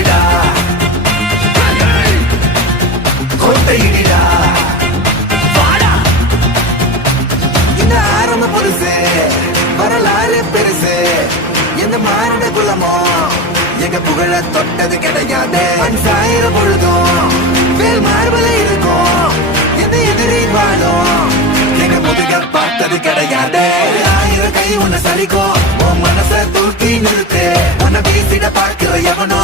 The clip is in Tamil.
இடுடா கோட்டை இடிடா வாடா இந்த ஆரம்ப புதுசு வரலாறு பெருசு எந்த மாறிட குலமோ எங்க புகழ தொட்டது கிடையாது சாயிர பொழுதும் வேல் மார்பல இருக்கும் எந்த எதிரி வாழும் எங்க முதுக பார்த்தது கிடையாது ஆயிரம் கை உன்னை சலிக்கும் உன் மனச தூக்கி நிறுத்து உன்னை வீசிட பார்க்கிற எவனோ